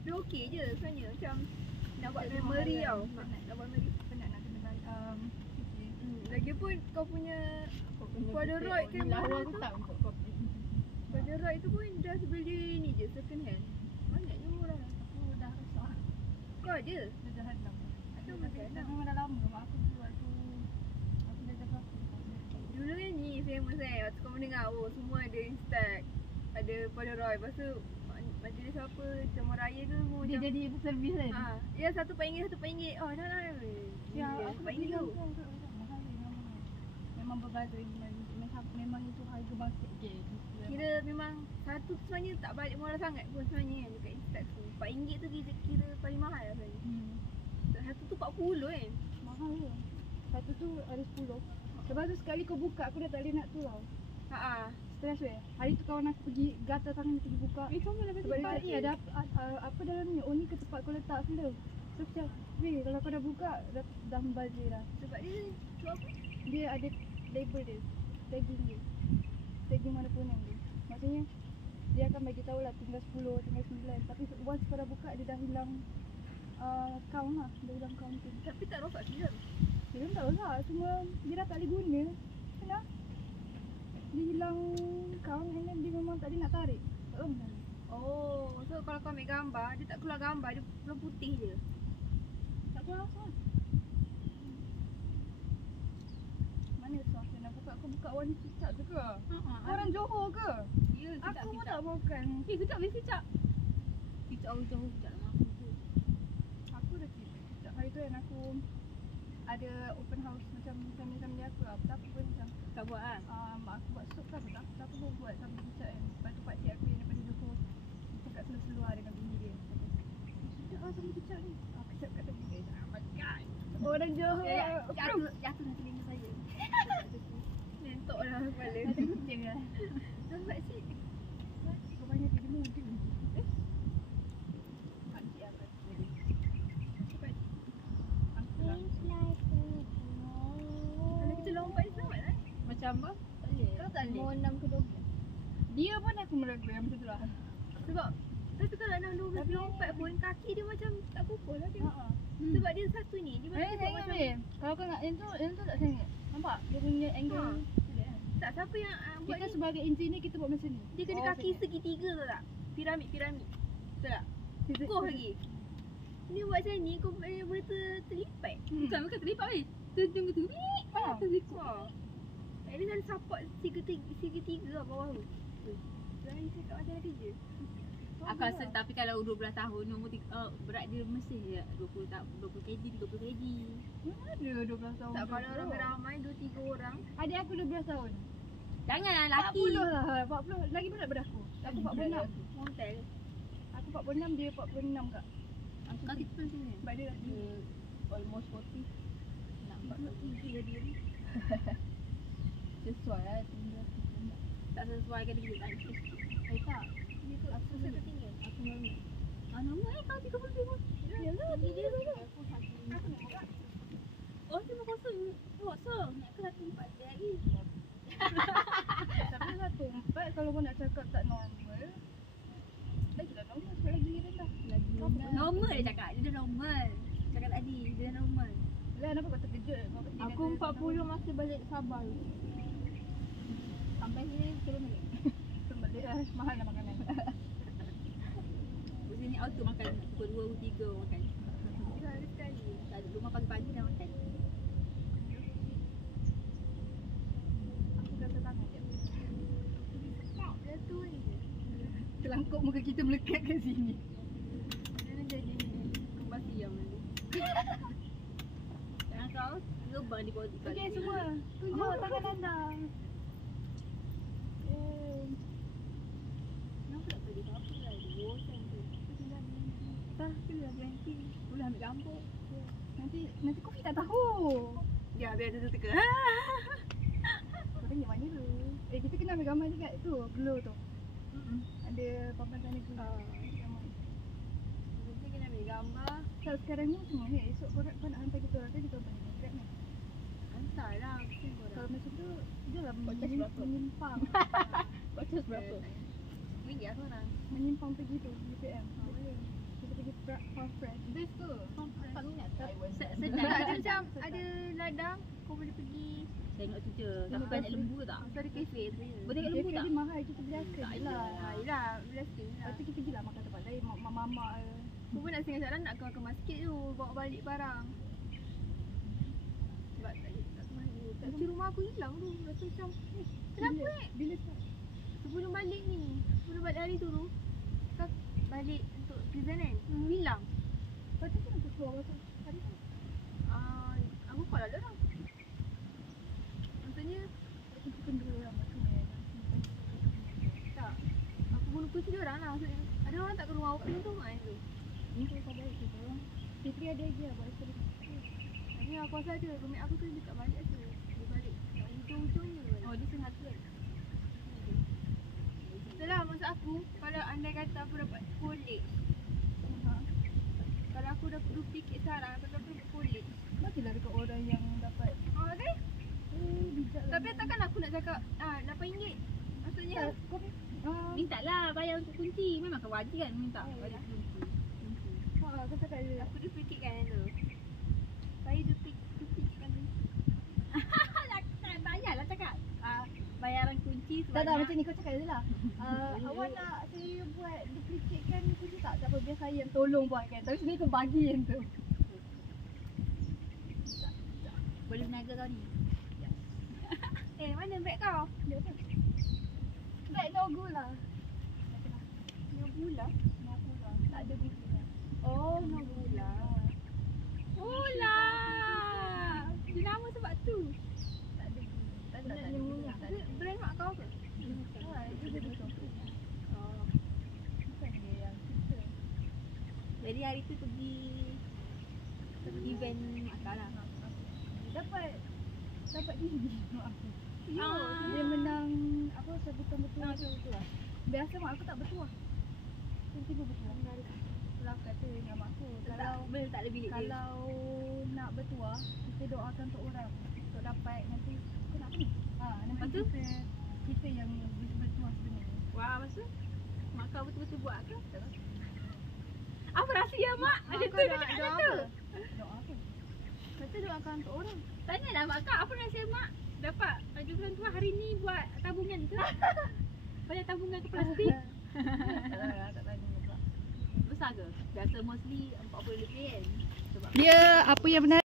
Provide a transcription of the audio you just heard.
Tapi okey je sebenarnya. Macam nak buat memory tau. Nak buat memory. Penat nak kena balik. Lagipun kau punya Polaroid kamera tu, tak untuk kopi. Polaroid tu pun dah beli ni je, second hand. Banyaknya murah. Aku dah rosak. Kau ada? Dah hadam. Ada Tapi masalah. memang dah lama mak aku tu waktu aku dah berapa. Dulu kan ni famous waktu kau mendengar semua ada Instax, ada Polaroid. Lepas tu majlis apa, Temu Raya ke semua Dia jadi servis kan? ya RM1. Oh dah lah. Ya, aku RM1 beli tu. mahal memang berbeza memang itu harga market je. Kira memang satu tu sebenarnya tak balik murah sangat pun sebenarnya kan dekat Instax tu. RM4 tu kira paling mahal lah sebenarnya. Satu tu RM40 kan. Mahal ke? Satu tu ada 10. Lepas tu sekali kau buka aku dah tak boleh nak tu tau. Stress weh. Hari tu kawan aku pergi gatal tangan pergi buka. Sama lah Sebab dia ni ada apa dalamnya. Oh ni ke tempat kau letak film. So macam weh kalau kau dah buka dah membazir dah. Sebab dia tu apa? Dia ada label dia. Tagging dia. Tagging mana pun yang dia. Maksudnya dia akan bagi tahu lah tinggal 10, tinggal 9. Tapi once kau dah buka dia dah hilang count lah. Dia hilang counting. Tapi tak rosak filem. Filem tak rosak. Semua dia dah tak boleh guna. Kenapa? Dia hilang count and then dia memang tak boleh nak tarik. Tak tahu macam mana. Oh, so kalau kau ambil gambar, dia tak keluar gambar, dia keluar putih je. Tak keluar rasa. Mana sah saya nak buka? Kau buka warna cicak tu ke? Kau orang Johor ke? Ya, Aku pun tak makan. Kejap weh cicak. Cicak jauh cicak nama aku tu. Aku dah cicak. Hari tu kan aku ada open house macam family aku lah. Tapi pun macam Tak buat kan? mak aku buat sup kan. Tapi pun buat sambil cicak kan. Lepas tu pakcik aku yang daripada Johor dia cakap seluar dengan bini dia. Cicak lah sambil cicak ni. Aku cakap kat tepi dia. Oh my god. Orang Johor. Jatuh dalam telinga saya. Nentok lah kepala. Ada kucing lah. Nampak cik. Kau banyak dia muda. Pakcik apa? Kalau kita lompat ni selamat lah. Macam apa? Tak boleh. Kau tak boleh. Umur 6 ke 12. Dia pun aku meragu yang macam tu lah. Sebab tapi kalau 6-12 lompat pun kaki dia macam tak pukul lah tengok. Sebab dia satu ni. Dia macam Macam kalau kau nak yang tu tak sengit. Nampak? Dia punya angle. Tak, siapa yang buat Kita ni? sebagai engineer kita buat macam ni. Dia kena kaki segitiga tu tak? Piramid. Betul tak? Kukuh lagi. Ni buat macam ni kau boleh terlipat. Bukan terlipat weh. Terjung tu. Terlipat. At least ada support segitiga lah bawah tu. Jangan cakap macam ada kerja. Aku rasa tapi kalau 12 tahun berat dia mesti je 20 kg, 30 kg. Mana ada 12 tahun? Tak, kalau orang ramai 2-3 orang. Adik aku 12 tahun. Janganlah lelaki. 40 lah. 40 lagi berat daripada aku. Aku 46. Montel. Aku 46, dia 46 kak. Kau kita pun macam ni. Sebab dia Almost 40. Nak buat Tinggi lah dia ni. sesuai lah. tak sesuai kan dia tak interest. Tak. Dia kot susah tertinggal. Aku normal. Normal kau 30 kg. Yalah, Tinggi dia tu. Oh, dia kosong. Kosong. Nak ke 1.4 dia lagi. Tapi 1.4 kalau kau nak cakap tak normal. Lagi lah normal. Sekali lagi rendah. Lagi rendah. Normal dia cakap. Dia dah normal. Cakap tadi dia dah normal. Lah kenapa kau terkejut? Aku 40 masih balik Sabah. Sampai sini turun balik. Balik lah. Mahal lah makanan. Di sini auto makan. Pukul 2, 3 makan. Hari sekali. Tak ada rumah pagi-pagi dah makan. Aku rasa tangan je. Dia tu ni. Terlangkup muka kita melekat kat sini. Dia jadi kembas diam nanti. Jangan kau lubang di bawah. Okey semua. Tunjuk tangan anda. Kenapa tak pergi apa lah? Dia bosan tu. Tak, pilih blanking. Boleh ambil gambar. Nanti Kofi tak tahu. Ya, biar dia teka. Kau tengok mana tu? Kita kena ambil gambar dekat tu, glow tu. Ada papan tanda glow. Kita kena ambil gambar. Kalau sekarang ni semua ni, esok kau nak hantar kita orang, kita hantar kita Grab ni. Hantar lah. Kesian korang. Kalau macam tu, dia lah Podcast berapa? menyimpang. Podcast berapa? RM1 seorang. Menyimpang pergi tu, UPM. Boleh. Kita macam ada ladang, kau boleh pergi. Tengok tu je. Tapi banyak lembu ke tak? Masa ada kafe tu. Boleh tengok lembu tak? Dia mahal, kita beli akan Tak je lah. Ha, yelah, blessing lah. Lepas tu kita pergi lah makan tempat lain, mama Aku pun nak singgah nak ke masjid tu, bawa balik barang. Sebab tak semaju. Kunci rumah aku hilang tu. Rasa macam, kenapa Bila start? sebelum balik ni, sebelum balik hari tu kau balik untuk prison kan, hilang. Lepas tu kenapa keluar masuk hari tu? Aku call lah dia orang. Maksudnya, Kita kena orang macam ni. tak. Aku bunuh kunci dia orang lah. Maksudnya, ada orang tak ke rumah open tu kan tu. Ni kalau kau baik kita orang. Fitri ada lagi lah buat eksperimen. Tapi aku rasa ada, roommate aku tu dekat balik tu. Dia balik hujung-hujungnya. Oh, dia sengaja kan? Itulah maksud aku, kalau andai kata aku dapat college, kalau aku dapat duplicate sekarang, tapi aku dapat college. Matilah dekat orang yang dapat. Okay? Bijak lah. Tapi takkan aku nak cakap, RM8. Maksudnya, Tak, kau ni. Minta lah bayar untuk kunci. Memang wajib kan minta Oh, bayar ya. kunci. Kau cakap dia. aku duplicate kan tu. Saya duplicate kan tu. Tak bayarlah cakap. Bayaran kunci Tak sebanyak. macam ni kau cakap je lah. Awak nak saya buat duplicate kan kunci tak? Tak apa, biar saya yang tolong buat kan. Tapi sebenarnya kau bagi yang tu. Boleh berniaga kau ni. Mana beg kau? Dia apa? Baik no gula. No gula. No gula. Tak ada gula. Oh, no gula. Gula. Dia nama sebab tu. Tak ada gula. Tak ada Nak minyak. Brand mak kau ke? Itu dia betul. Oh. Bukan dia yang kita. Jadi hari tu pergi event mak kau lah. Dapat tinggi mak aku. Dia menang apa sebutan bertuah. Betul lah. Biasa mak aku tak bertuah. Tiba-tiba bertuah. Kalau aku kata dengan mak aku, Tak ada bilik dia. kalau nak bertuah, kita doakan untuk orang untuk dapat nanti kau nak apa ni? Nanti Lepas tu? kita yang bertuah sebenarnya. Wah, maksud mak kau betul-betul buat ke? Apa rahsia mak? Ada tu Kau dia cakap doa macam tu. Doa apa? Kata doakan untuk orang. Tanyalah mak kau apa rahsia mak dapat baju bulan tu hari ni buat tabungan ke? Banyak tabungan ke plastik? Tak tanya pula. Besar ke? Biasa mostly 40 lebih kan? Sebab Dia apa yang benar